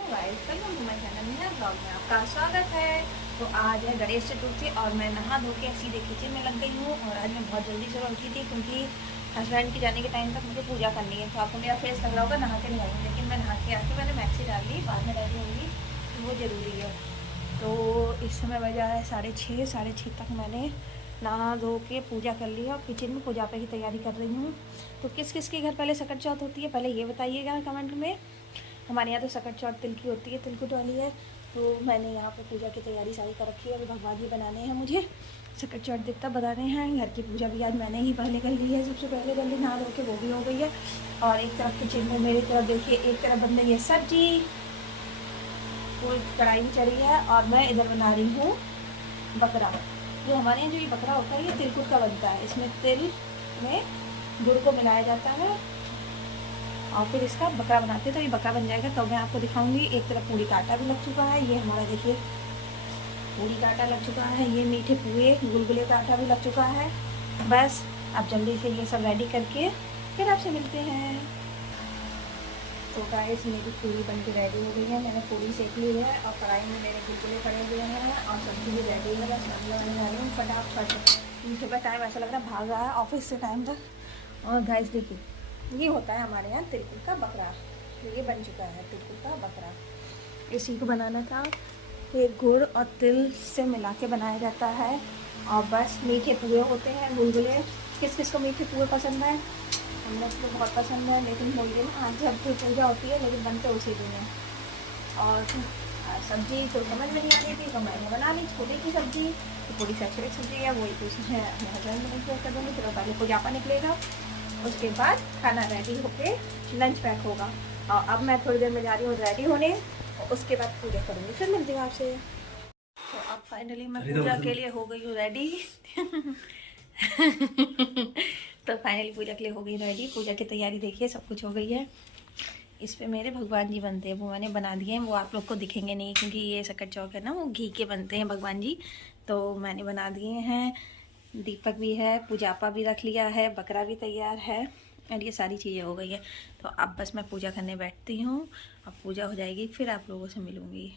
Welcome to my channel Meena blog में आपका स्वागत है। तो आज है गणेश चतुर्थी और मैं नहा धो के सीधे किचन में लग गई हूँ। और आज मैं बहुत जल्दी सुबह उठी थी क्योंकि हस्बैंड के जाने के टाइम तक मुझे पूजा करनी है। तो आपको मेरा फेस लग रहा होगा नहा के नहीं आई, लेकिन मैं नहा के आके मैंने मैक्सी डाल ली, बाद में रेडी होंगी तो वो ज़रूरी है। तो इस समय बजा है 6:30, 6:30 तक मैंने नहा धो के पूजा कर ली है और किचन में पूजा की तैयारी कर रही हूँ। तो किस किस के घर पहले सकट चौथ होती है पहले ये बताइएगा कमेंट में। हमारे यहाँ तो सकट चौथ तिल की होती है, तिलकुट वाली है। तो मैंने यहाँ पे पूजा की तैयारी सारी कर रखी है। अभी भगवान जी बनाने हैं, मुझे सकट चौथ दिखता बनाने हैं। घर की पूजा भी आज मैंने ही पहले कर ली है, सबसे पहले जल्दी नहा धो के वो भी हो गई है। और एक तरफ किचन में मेरी तरफ देखिए, एक तरफ बन रही है सब्जी, पूरी कढ़ाई भी चढ़ी है। और मैं इधर बना रही हूँ बकरा। जो हमारे यहाँ जो ये बकरा होता है ये तिलकुट का बनता है। इसमें तिल में गुड़ को मिलाया जाता है और फिर इसका बकरा बनाते हैं। तो ये बकरा बन जाएगा तो मैं आपको दिखाऊंगी। एक तरफ पूरी का आटा भी लग चुका है, ये हमारा देखिए पूरी का आटा लग चुका है। ये मीठे पुए गुलगुले का आटा भी लग चुका है। बस अब जल्दी से ये सब रेडी करके फिर आपसे मिलते हैं। तो गाइस मेरी पूरी बन के रेडी हो गई है। मैंने पूरी सेक ली है और कढ़ाई में मेरे गुलगुले पड़े हुए हैं और सब्जी भी रेडी है। बस सब्जी बन जा रही हूँ फटाफट। सुबह टाइम ऐसा लग रहा है भाग रहा है ऑफिस से टाइम तक। और गाइस देखिए ये होता है हमारे यहाँ तिलकुट का बकरा। तो ये बन चुका है तिलकुट का बकरा। इसी को बनाना था, ये गुड़ और तिल से मिला के बनाया जाता है। और बस मीठे पुए होते हैं गुलगुले। किस किस को मीठे पुए पसंद है? हम लोग को बहुत पसंद है, लेकिन होली दिन आज जब भी पूजा होती है लेकिन बनते उसी दिन है। और सब्जी तो समझ में नहीं आ रही थी तो मैंने बना ली छोले की सब्जी। तो पूरी सैचुरेट सब्जी है वही, तो उसमें अपने हस्बैंड को नहीं कर दूँगी। फिर पहले पूजापा निकलेगा, उसके बाद खाना रेडी होके लंच पैक होगा। और अब मैं थोड़ी देर में जा रही हूँ रेडी होने और उसके बाद पूजा करूँगी। फिर मिलती हूँ आपसे। तो अब फाइनली मैं पूजा के लिए हो गई हूँ रेडी। तो फाइनली पूजा के लिए हो गई रेडी। पूजा की तैयारी देखिए सब कुछ हो गई है। इस पे मेरे भगवान जी बनते हैं, वो मैंने बना दिए हैं। वो आप लोग को दिखेंगे नहीं क्योंकि ये सकट चौक है ना, वो घी के बनते हैं भगवान जी। तो मैंने बना दिए हैं। दीपक भी है, पूजापा भी रख लिया है, बकरा भी तैयार है और ये सारी चीज़ें हो गई है। तो अब बस मैं पूजा करने बैठती हूँ। अब पूजा हो जाएगी फिर आप लोगों से मिलूँगी।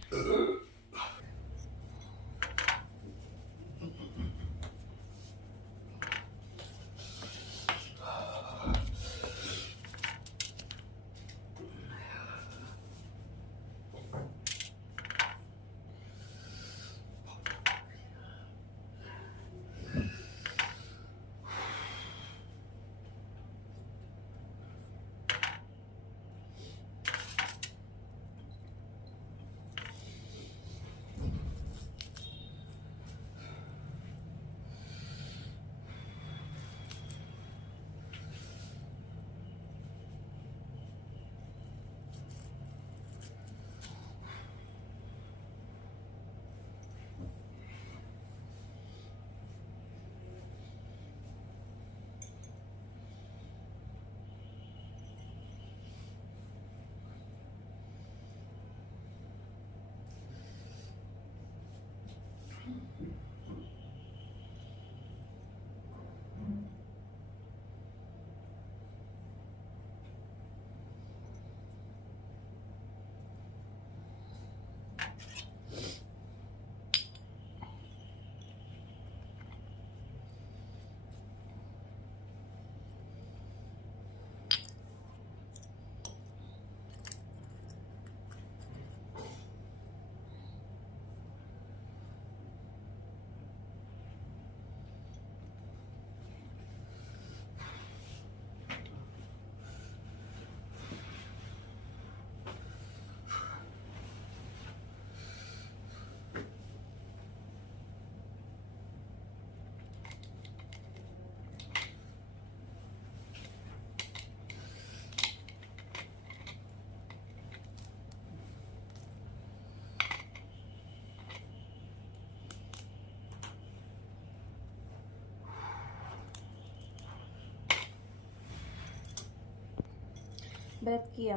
व्रत किया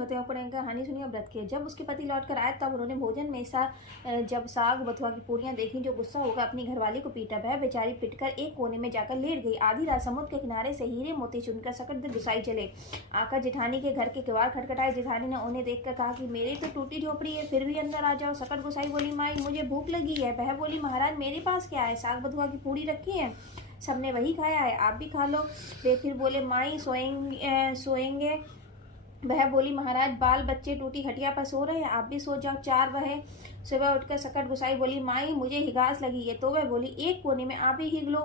बथुआ की कहानी सुनी और व्रत किया। जब उसके पति लौट कर आए तब उन्होंने भोजन में जब साग बथुआ की पूरियां देखी, जो गुस्सा होकर अपनी घरवाली को पीटा। वह बेचारी पिटकर एक कोने में जाकर लेट गई। आधी रात समुद्र के किनारे से हीरे मोती चुनकर सकट गुसाई चले आकर जेठानी के घर के किवाड़ खटखटाए। जेठानी ने उन्हें देखकर कहा कि मेरी तो टूटी झोपड़ी है, फिर भी अंदर आ जाओ। सकट गुसाई बोली, माई मुझे भूख लगी है। वह बोली, महाराज मेरे पास क्या है, साग बथुआ की पूरी रखी है, सबने वही खाया है, आप भी खा लो। वे फिर बोले, माई सोएंगे। वह बोली, महाराज बाल बच्चे टूटी खटिया पर सो रहे हैं, आप भी सो जाओ। 4 बजे सुबह उठकर सकट गुसाई बोली, माई मुझे हिगास लगी है। तो वह बोली, एक कोने में आप ही हिग लो,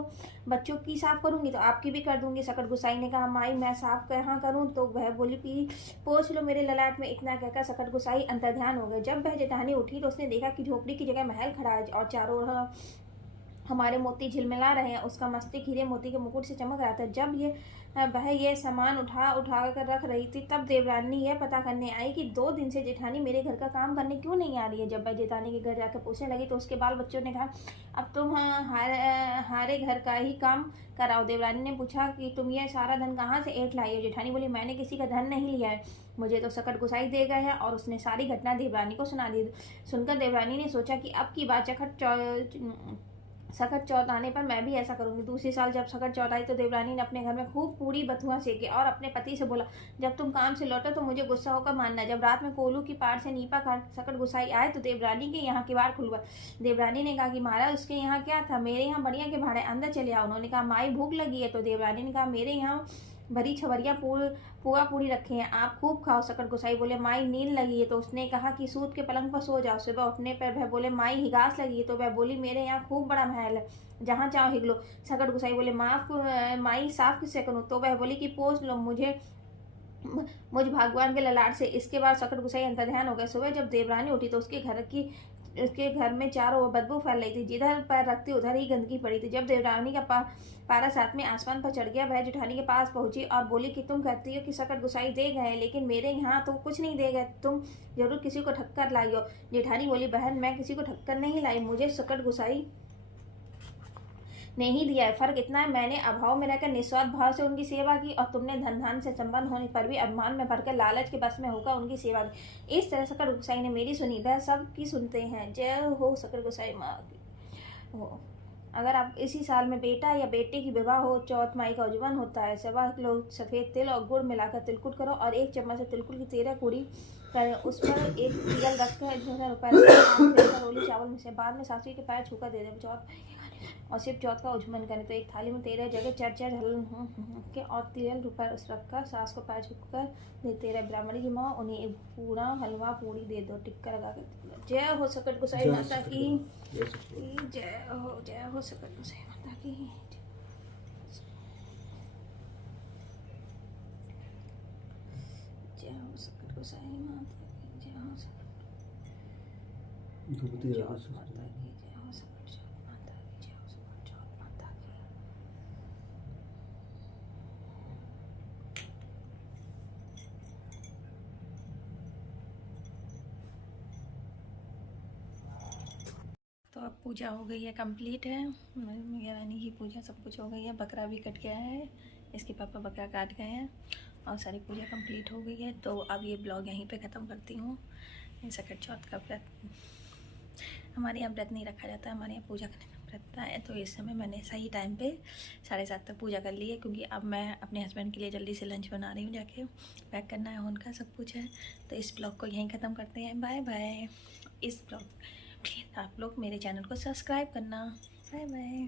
बच्चों की साफ करूंगी तो आपकी भी कर दूंगी। सकट गुसाई ने कहा, माई मैं साफ कहाँ करूं। तो वह बोली, पोंछ लो मेरे ललाट में। इतना कहकर सकट गुसाई अंतर्ध्यान हो गए। जब वह जेठानी उठी तो उसने देखा कि झोपड़ी की जगह महल खड़ा है और चारों ओर हमारे मोती झिलमिला रहे हैं। उसका मस्तिष्क हीरे मोती के मुकुट से चमक रहा था। जब वह ये सामान उठा कर रख रही थी तब देवरानी यह पता करने आई कि 2 दिन से जेठानी मेरे घर का काम करने क्यों नहीं आ रही है। जब वह जेठानी के घर जाकर पूछने लगी तो उसके बाल बच्चों ने कहा, अब तुम हारे घर का ही काम कराओ। देवरानी ने पूछा कि तुम ये सारा धन कहाँ से ऐंठ लाई हो। जेठानी बोली, मैंने किसी का धन नहीं लिया है, मुझे तो सकट गुसाई दे गए हैं। और उसने सारी घटना देवरानी को सुना दी। सुनकर देवरानी ने सोचा कि अब की बात सकट चौथ आने पर मैं भी ऐसा करूंगी। दूसरी साल जब सकट चौथ आई तो देवरानी ने अपने घर में खूब पूरी बथुआ सेके और अपने पति से बोला, जब तुम काम से लौटो तो मुझे गुस्सा होकर मानना। जब रात में कोलू की पार से नीपा सकट गुसाई आए तो देवरानी के यहाँ किवाड़ खुलवा। देवरानी ने कहा कि महाराज उसके यहाँ क्या था, मेरे यहाँ बढ़िया के भाड़े, अंदर चले आओ। उन्होंने कहा, माई भूख लगी है। तो देवरानी ने कहा, मेरे यहाँ भरी छवरिया पुआ पूरी रखे हैं, आप खूब खाओ। सकट गुसाई बोले, माई नींद लगी है। तो उसने कहा कि सूत के पलंग पर सो जाओ। सुबह उठने पर वह बोले, माई हिगास लगी है। तो वह बोली, मेरे यहाँ खूब बड़ा महल है, जहाँ चाहो हिग लो। सकट गुसाई बोले, माई साफ किससे करूँ। तो वह बोली कि पोंछ लो मुझ भगवान के ललाट से। इसके बाद सकट गुसाई अंतर्ध्यान हो गए। सुबह जब देवरानी उठी तो उसके घर में चारों ओर बदबू फैल रही थी। जिधर पैर रखती उधर ही गंदगी पड़ी थी। जब देवरानी का पारा साथ में आसमान पर चढ़ गया, वह जेठानी के पास पहुंची और बोली कि तुम कहती हो कि सकट गुसाई दे गए, लेकिन मेरे यहाँ तो कुछ नहीं दे गए, तुम जरूर किसी को ठक्कर लाई हो। जेठानी बोली, बहन मैं किसी को ठक्कर नहीं लाई, मुझे सकट गुसाई ने ही दिया है। फर्क इतना है, मैंने अभाव में रहकर निस्वार्थ भाव से उनकी सेवा की और तुमने धन धान से संपन्न होने पर भी अभिमान में भरकर लालच के बस में होकर उनकी सेवा की। इस तरह सकट गुसाई ने मेरी सुनी, वह सब की सुनते हैं। जय हो सकट गुसाई माँ हो। अगर आप इसी साल में बेटा या बेटे की विवाह हो, चौथ माई का उज्जवल होता है। 1.25 किलो सफ़ेद तिल और गुड़ मिलाकर तिलकुट करो और 1 चम्मच से तिलकुट की 13 पूरी करें। उस पर एक तिल रखकर 2000 रुपये रोली चावल में से बाद में सासू के पैर छूकर दे दें। चौथ और सिर्फ चौथ का उज्जवल करें तो एक थाली में 13 जगह 4 हल के और 13 रुपये उस रखकर सास को पैर छूकर देते रहे। ब्राह्मणी की माँ उन्हें एक पूरा हलवा पूरी दे दो, टिक्का लगा कर। जय हो सकट गुसाई माता की, जय हो सकट गुसाई माता की। जय हो सकट गुसाई माता की, जय हो सकट माता की, जय हो सकट माता की, जय हो सकट माता की। तो अब पूजा हो गई है, कंप्लीट है। मेरी रानी की पूजा सब कुछ हो गई है। बकरा भी कट गया है, इसके पापा बकरा काट गए हैं और सारी पूजा कंप्लीट हो गई है। तो अब ये ब्लॉग यहीं पे ख़त्म करती हूँ। सकट चौथ का व्रत हमारे यहाँ व्रत नहीं रखा जाता है, हमारे यहाँ पूजा करने का व्रत है। तो इस समय मैंने सही टाइम पे 7:30 तक पूजा कर ली है, क्योंकि अब मैं अपने हस्बैंड के लिए जल्दी से लंच बना रही हूँ, जाके पैक करना है, उनका सब कुछ है। तो इस ब्लॉग को यहीं ख़त्म करते हैं। Bye bye. इस ब्लॉग प्लीज़ आप लोग मेरे चैनल को सब्सक्राइब करना। Bye bye.